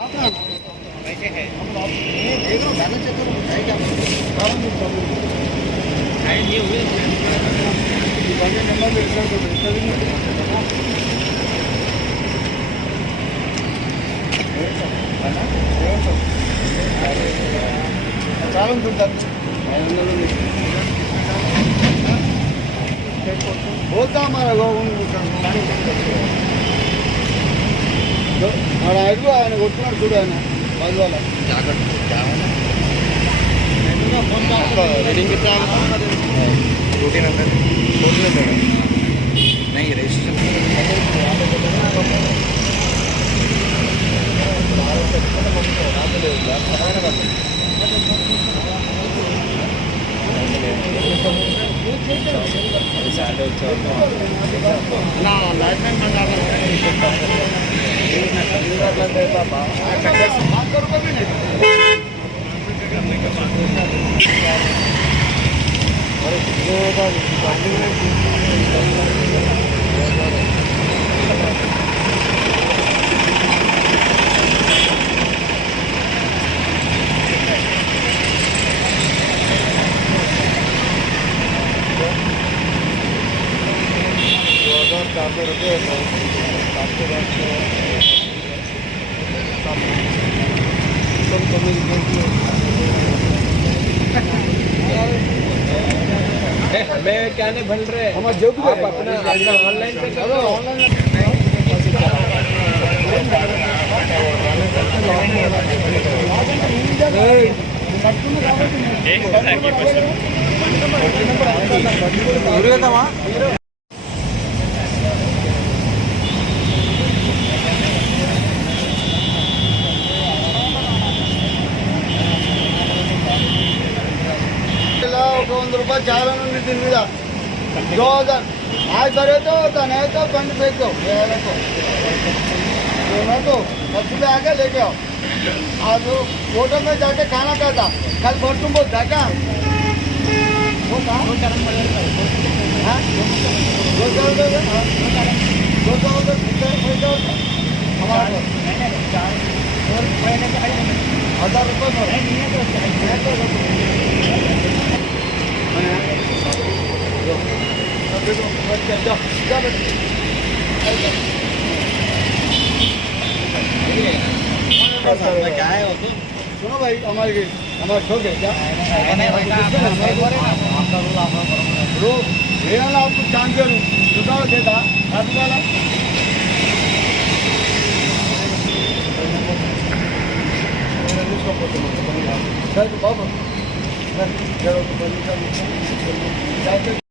कैसे है ये देख लो बैलेंस चेक करो है क्या कारण नहीं नहीं हुए गाड़ी नंबर पे रिकॉर्ड कर दो भी नहीं है ना चालन చూద్దాం बोलता हमारा అడుగు ఆయన కొట్టున్నాడు చూడు ఆయన మధువాల रीडिंग कितना रूटीन अंदर नहीं रजिस्ट्रेशन ना लाइफ में मंगा हमें क्या नहीं बन रहे आप अपना ऑनलाइन पे करो ऑनलाइन ₹100 చాలా నుండి దీని మీద 2000 आज भरे तो नहीं तो फंड फेंक दो तो बच्चे में आके लेके आओ आज होटल में जाके खाना खाता कल तुम बोलता क्या हमारा क्या है सुनो भाई हमारे ठोक है क्या आपको चांस करूँ बताओ देता वाला बाबा